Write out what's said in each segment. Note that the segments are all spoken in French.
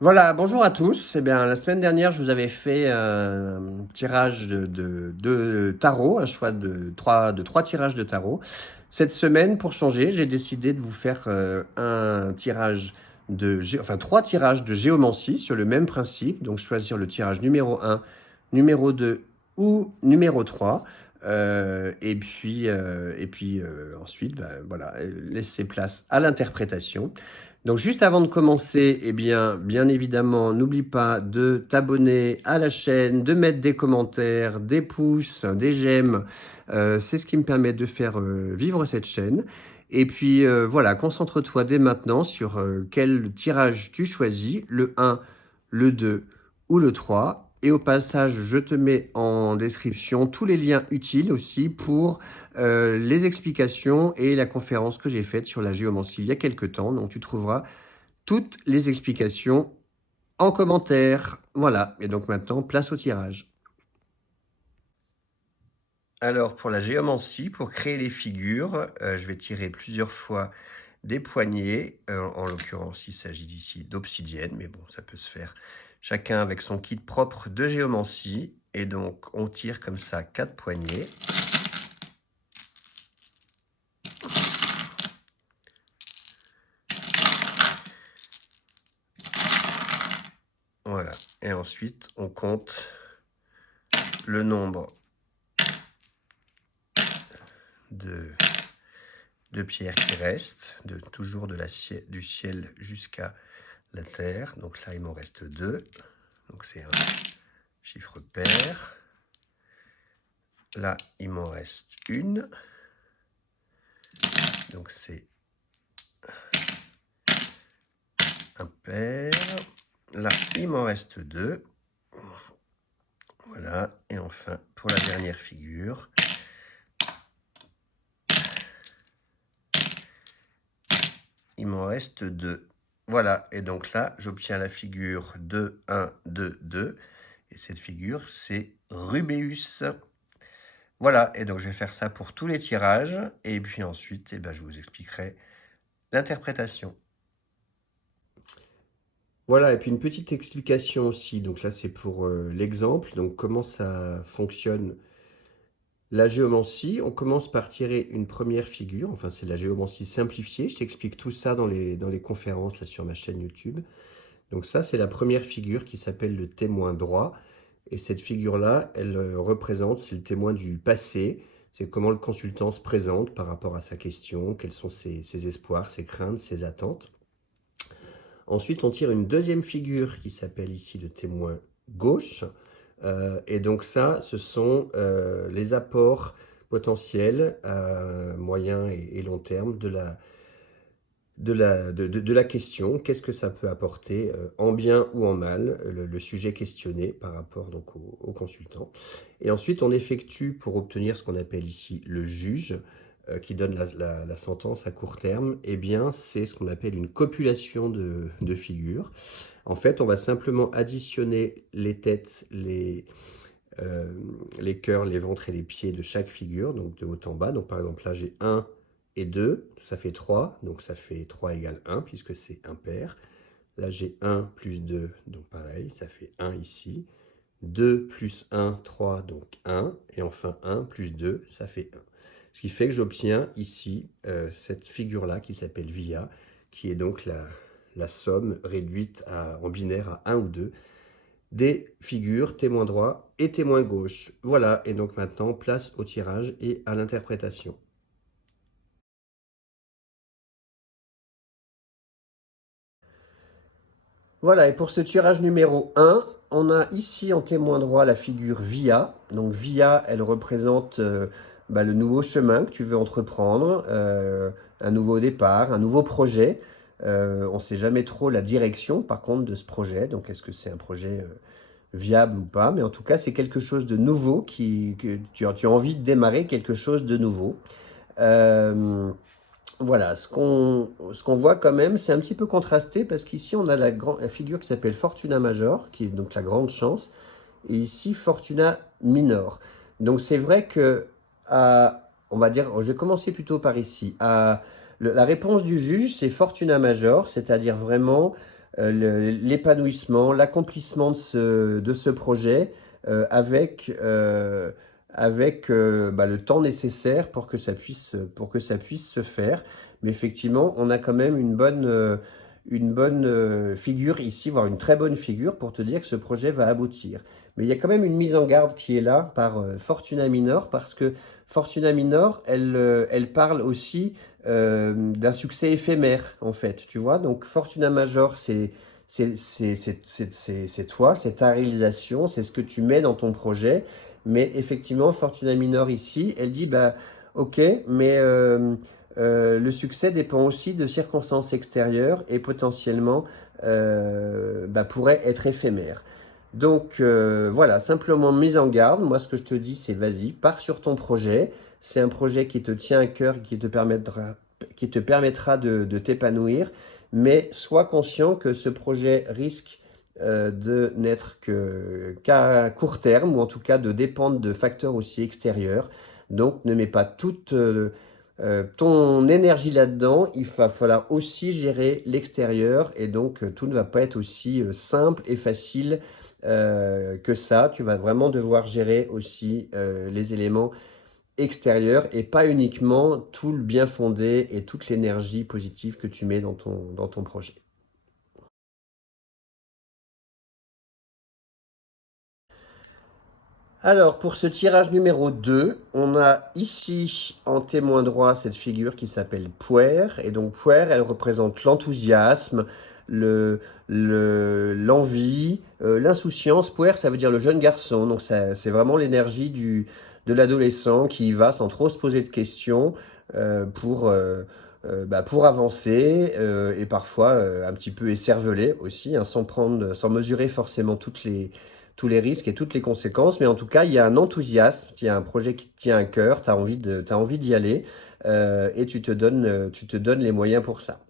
Voilà, bonjour à tous. Eh bien, la semaine dernière, je vous avais fait un tirage de tarot, un choix de trois tirages de tarot. Cette semaine, pour changer, j'ai décidé de vous faire un tirage enfin trois tirages de géomancie sur le même principe. Donc, choisir le tirage numéro un, numéro 2 ou numéro 3. Ensuite, bah, voilà, laisser place à l'interprétation. Donc juste avant de commencer, eh bien évidemment, n'oublie pas de t'abonner à la chaîne, de mettre des commentaires, des pouces, des j'aime. C'est ce qui me permet de faire vivre cette chaîne. Et puis voilà, concentre-toi dès maintenant sur quel tirage tu choisis, le un, le 2 ou le 3. Et au passage, je te mets en description tous les liens utiles aussi pour les explications et la conférence que j'ai faite sur la géomancie il y a quelques temps. Donc tu trouveras toutes les explications en commentaire. Voilà, et donc maintenant, place au tirage. Alors pour la géomancie, pour créer les figures, je vais tirer plusieurs fois des poignées. En l'occurrence, il s'agit ici d'obsidienne, mais bon, ça peut se faire chacun avec son kit propre de géomancie. Et donc, on tire comme ça 4 poignées. Voilà. Et ensuite, on compte le nombre de pierres qui restent, toujours du ciel jusqu'à la terre. Donc là, il m'en reste 2. Donc c'est un chiffre pair. Là, il m'en reste une. Donc c'est un pair. Là, il m'en reste 2. Voilà. Et enfin, pour la dernière figure, il m'en reste 2. Voilà. Et donc là, j'obtiens la figure 2, 1, 2, 2. Et cette figure, c'est Rubéus. Voilà. Et donc, je vais faire ça pour tous les tirages. Et puis ensuite, eh ben, je vous expliquerai l'interprétation. Voilà, et puis une petite explication aussi. Donc là, c'est pour l'exemple. Donc, comment ça fonctionne la géomancie. On commence par tirer une première figure. Enfin, c'est la géomancie simplifiée. Je t'explique tout ça dans les conférences là, sur ma chaîne YouTube. Donc ça, c'est la première figure qui s'appelle le témoin droit. Et cette figure-là, elle représente, c'est le témoin du passé. C'est comment le consultant se présente par rapport à sa question, quels sont ses espoirs, ses craintes, ses attentes. Ensuite, on tire une deuxième figure qui s'appelle ici le témoin gauche. Et donc ça, ce sont les apports potentiels à moyen et long terme de la question. Qu'est-ce que ça peut apporter en bien ou en mal, le sujet questionné par rapport donc au consultant. Et ensuite, on effectue pour obtenir ce qu'on appelle ici le juge, qui donne la sentence à court terme. Eh bien, c'est ce qu'on appelle une copulation de figures. En fait, on va simplement additionner les têtes, euh, les cœurs, les ventres et les pieds de chaque figure, donc de haut en bas. Donc par exemple, là j'ai 1 et 2, ça fait 3, donc ça fait 3 égale 1, puisque c'est impair. Là j'ai 1 plus 2, donc pareil, ça fait 1 ici. 2 plus 1, 3, donc 1. Et enfin 1 plus 2, ça fait 1. Ce qui fait que j'obtiens ici cette figure-là qui s'appelle VIA, qui est donc la somme réduite en binaire à 1 ou 2 des figures témoin droit et témoin gauche. Voilà, et donc maintenant, place au tirage et à l'interprétation. Voilà, et pour ce tirage numéro 1, on a ici en témoin droit la figure Via. Donc Via, elle représente le nouveau chemin que tu veux entreprendre, un nouveau départ, un nouveau projet. On ne sait jamais trop la direction, par contre, de ce projet. Donc est-ce que c'est un projet viable ou pas? Mais en tout cas, c'est quelque chose de nouveau que tu as envie de démarrer quelque chose de nouveau. Euh, voilà, ce qu'on voit quand même, c'est un petit peu contrasté parce qu'ici, on a la figure qui s'appelle Fortuna Major, qui est donc la grande chance, et ici, Fortuna Minor. Donc, c'est vrai que, on va dire, je vais commencer plutôt par ici. La réponse du juge, c'est Fortuna Major, c'est-à-dire vraiment l'épanouissement, l'accomplissement de ce projet avec bah, le temps nécessaire pour que ça puisse se faire. Mais effectivement, on a quand même une bonne figure ici, voire une très bonne figure pour te dire que ce projet va aboutir. Mais il y a quand même une mise en garde qui est là par Fortuna Minor, parce que Fortuna Minor, elle parle aussi d'un succès éphémère, en fait, tu vois. Donc Fortuna Major, c'est toi, c'est ta réalisation, c'est ce que tu mets dans ton projet. Mais effectivement, Fortuna Minor ici, elle dit, bah, ok, mais le succès dépend aussi de circonstances extérieures et potentiellement bah, pourrait être éphémère. Donc voilà, simplement mise en garde. Moi, ce que je te dis, c'est vas-y, pars sur ton projet. C'est un projet qui te tient à cœur, qui te permettra de t'épanouir. Mais sois conscient que ce projet risque de n'être qu'à court terme, ou en tout cas de dépendre de facteurs aussi extérieurs. Donc ne mets pas toute ton énergie là-dedans. Il va falloir aussi gérer l'extérieur, et donc tout ne va pas être aussi simple et facile que ça. Tu vas vraiment devoir gérer aussi les éléments extérieurs et pas uniquement tout le bien fondé et toute l'énergie positive que tu mets dans ton projet. Alors, pour ce tirage numéro 2, on a ici en témoin droit cette figure qui s'appelle Puer. Et donc, Puer, elle représente l'enthousiasme, l'envie, l'insouciance. Puer, ça veut dire le jeune garçon. Donc, c'est vraiment l'énergie de l'adolescent qui y va sans trop se poser de questions pour avancer et parfois un petit peu écervelé aussi, hein, sans mesurer forcément tous les risques et toutes les conséquences, mais en tout cas, il y a un enthousiasme, il y a un projet qui te tient à cœur, t'as envie d'y aller, et tu te donnes les moyens pour ça.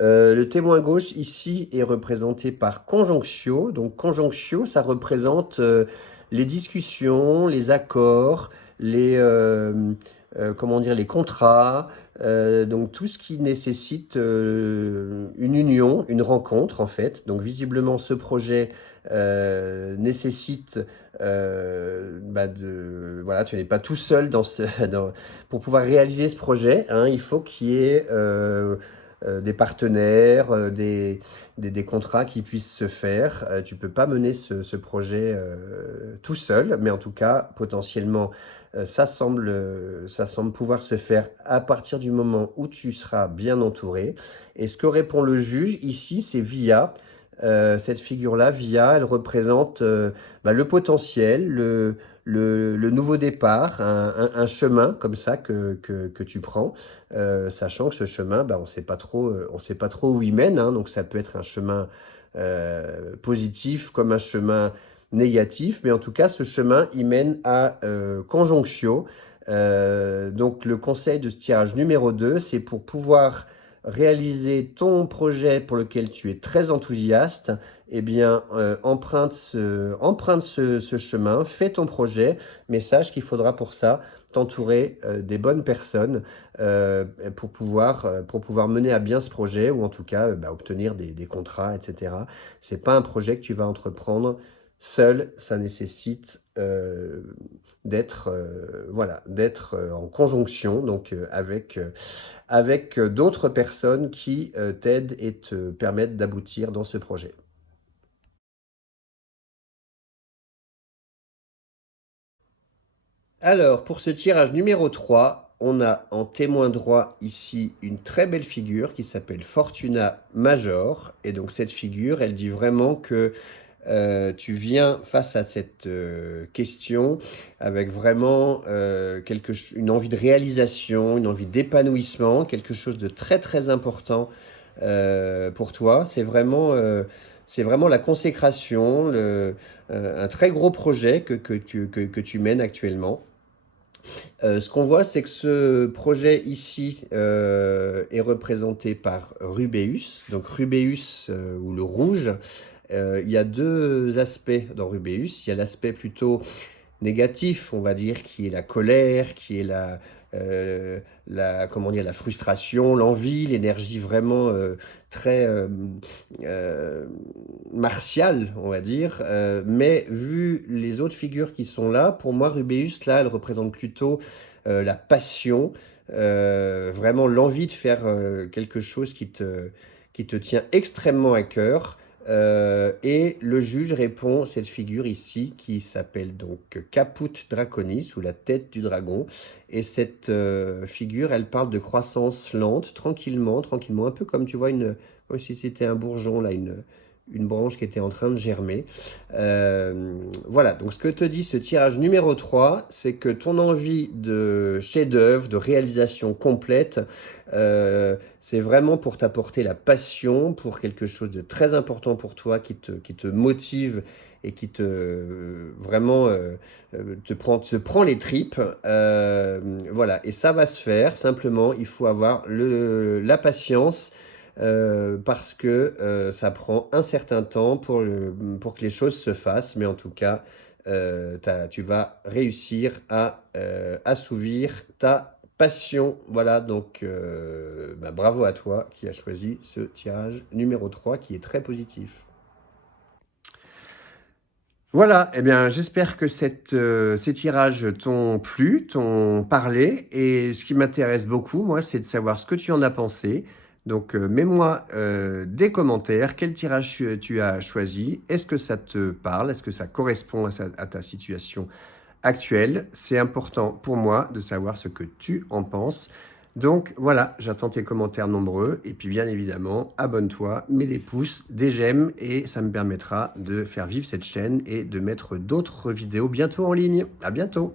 Le témoin gauche ici est représenté par Conjonctio. Donc Conjonctio, ça représente les discussions, les accords, comment dire, les contrats, donc tout ce qui nécessite une union, une rencontre en fait. Donc visiblement ce projet nécessite voilà, tu n'es pas tout seul pour pouvoir réaliser ce projet, hein. Il faut qu'il y ait des partenaires, des contrats qui puissent se faire. Tu peux pas mener ce projet tout seul, mais en tout cas, potentiellement, ça semble pouvoir se faire à partir du moment où tu seras bien entouré. Et ce que répond le juge ici, c'est Via. Cette figure-là, Via, elle représente le potentiel, le nouveau départ, un chemin comme ça que tu prends, sachant que ce chemin, bah, on sait pas trop où il mène, hein. Donc ça peut être un chemin positif comme un chemin négatif, mais en tout cas, ce chemin, il mène à Conjonctio. Donc le conseil de ce tirage numéro 2, c'est pour pouvoir réaliser ton projet pour lequel tu es très enthousiaste, eh bien, emprunte ce chemin, fais ton projet, mais sache qu'il faudra pour ça t'entourer des bonnes personnes pour pouvoir mener à bien ce projet, ou en tout cas obtenir des contrats, etc. C'est pas un projet que tu vas entreprendre seul, ça nécessite d'être en conjonction, donc avec d'autres personnes qui t'aident et te permettent d'aboutir dans ce projet. Alors, pour ce tirage numéro 3, on a en témoin droit ici une très belle figure qui s'appelle Fortuna Major. Et donc cette figure, elle dit vraiment que tu viens face à cette question avec vraiment une envie de réalisation, une envie d'épanouissement, quelque chose de très très important pour toi. C'est vraiment la consécration, un très gros projet que tu mènes actuellement. Ce qu'on voit, c'est que ce projet ici est représenté par Rubéus. Donc Rubéus, ou le rouge, il y a deux aspects dans Rubéus. Il y a l'aspect plutôt négatif, on va dire, qui est la colère, qui est comment dire, la frustration, l'envie, l'énergie vraiment très martiale, on va dire. Mais vu les autres figures qui sont là, pour moi, Rubéus, là, elle représente plutôt la passion, vraiment l'envie de faire quelque chose qui te tient extrêmement à cœur. Et le juge répond, cette figure ici, qui s'appelle donc Caput Draconis, ou la tête du dragon. Et cette figure, elle parle de croissance lente, tranquillement, tranquillement, un peu comme tu vois, comme si c'était un bourgeon, là, une branche qui était en train de germer. Voilà, donc ce que te dit ce tirage numéro 3, c'est que ton envie de chef-d'œuvre, de réalisation complète, c'est vraiment pour t'apporter la passion, pour quelque chose de très important pour toi, qui te motive et qui vraiment te prend les tripes. Voilà, et ça va se faire, simplement, il faut avoir la patience, parce que ça prend un certain temps pour que les choses se fassent, mais en tout cas, tu vas réussir à assouvir ta passion. Voilà, donc bravo à toi qui as choisi ce tirage numéro 3 qui est très positif. Voilà, eh bien, j'espère que ces tirages t'ont plu, t'ont parlé. Et ce qui m'intéresse beaucoup, moi, c'est de savoir ce que tu en as pensé. Donc, mets-moi des commentaires. Quel tirage tu as choisi? Est-ce que ça te parle? Est-ce que ça correspond à ta situation actuelle? C'est important pour moi de savoir ce que tu en penses. Donc voilà, j'attends tes commentaires nombreux. Et puis bien évidemment, abonne-toi, mets des pouces, des j'aime, et ça me permettra de faire vivre cette chaîne et de mettre d'autres vidéos bientôt en ligne. À bientôt!